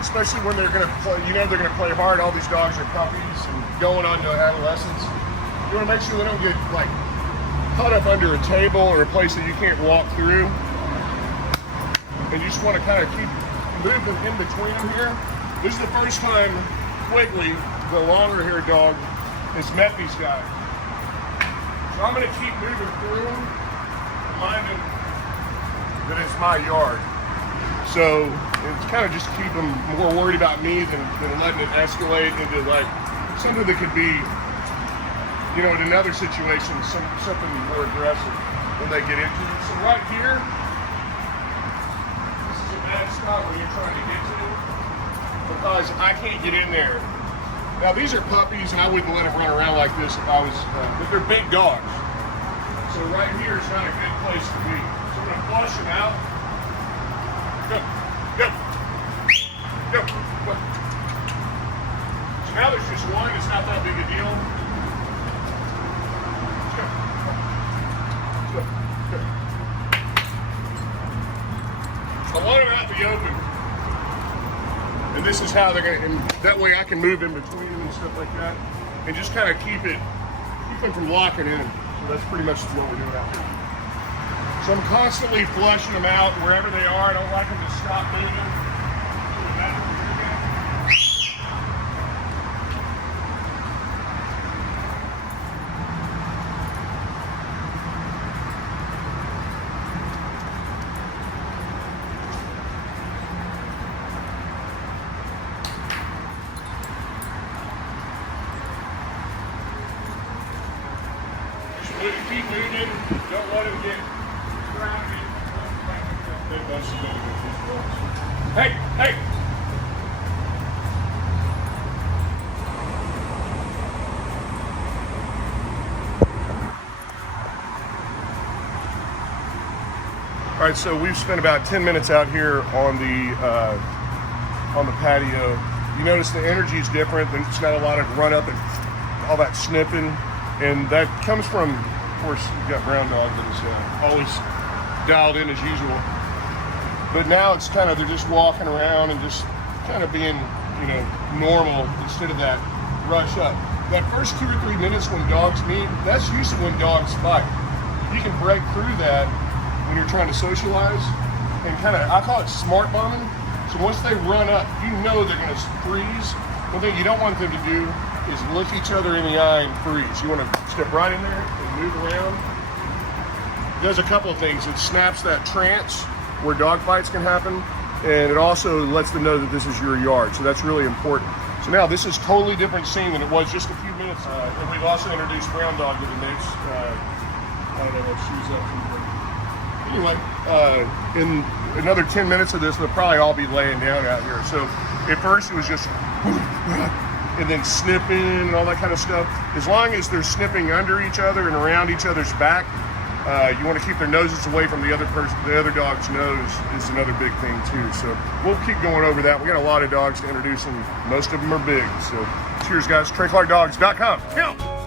especially when they're gonna play, they're gonna play hard. All these dogs are puppies and going on to adolescence. You wanna make sure they don't get like caught up under a table or a place that you can't walk through. And you just wanna kind of keep moving in between them here. This is the first time Quigley, the longer haired dog, has met these guys. So I'm gonna keep moving through them, reminding that it's my yard. So it's kind of just keep them more worried about me than letting it escalate into like something that could be, in another situation, something more aggressive when they get into it. So right here, this is a bad spot where you're trying to get to because I can't get in there. Now these are puppies and I wouldn't let them run around like this if I was, but they're big dogs. So right here is not a good place to be. So I'm gonna flush them out. Go, go, go. So now there's just one, it's not that big a deal. Let's go. Go, go. So I want them out in the open. And this is how they're gonna, and that way I can move in between them and stuff like that. And just kind of keep them from locking in. So that's pretty much what we're doing out here. So I'm constantly flushing them out wherever they are. I don't like them to stop moving. Keep moving. Don't let him get grounded. Hey, hey. All right, so we've spent about 10 minutes out here on the patio. You notice the energy is different. There's not a lot of run up and all that sniffing, and that comes from, of course, you've got Brown Dog that is always dialed in as usual. But now it's kind of, they're just walking around and just kind of being, normal instead of that rush up. That first 2 or 3 minutes when dogs meet, that's usually when dogs fight. You can break through that when you're trying to socialize and kind of, I call it smart bombing. So once they run up, they're going to freeze. One thing you don't want them to do is look each other in the eye and freeze. You want to step right in there and move around. It does a couple of things. It snaps that trance where dog fights can happen, and it also lets them know that this is your yard. So that's really important. So now this is totally different scene than it was just a few minutes ago. And we've also introduced Brown Dog to the mix. I don't know what she's up to. Anyway, in another 10 minutes of this, they'll probably all be laying down out here. So at first it was just and then snipping and all that kind of stuff. As long as they're snipping under each other and around each other's back, you want to keep their noses away from the other dog's nose is another big thing too. So we'll keep going over that. We got a lot of dogs to introduce, and most of them are big. So cheers, guys. TreyClarkDogs.com. Yeah.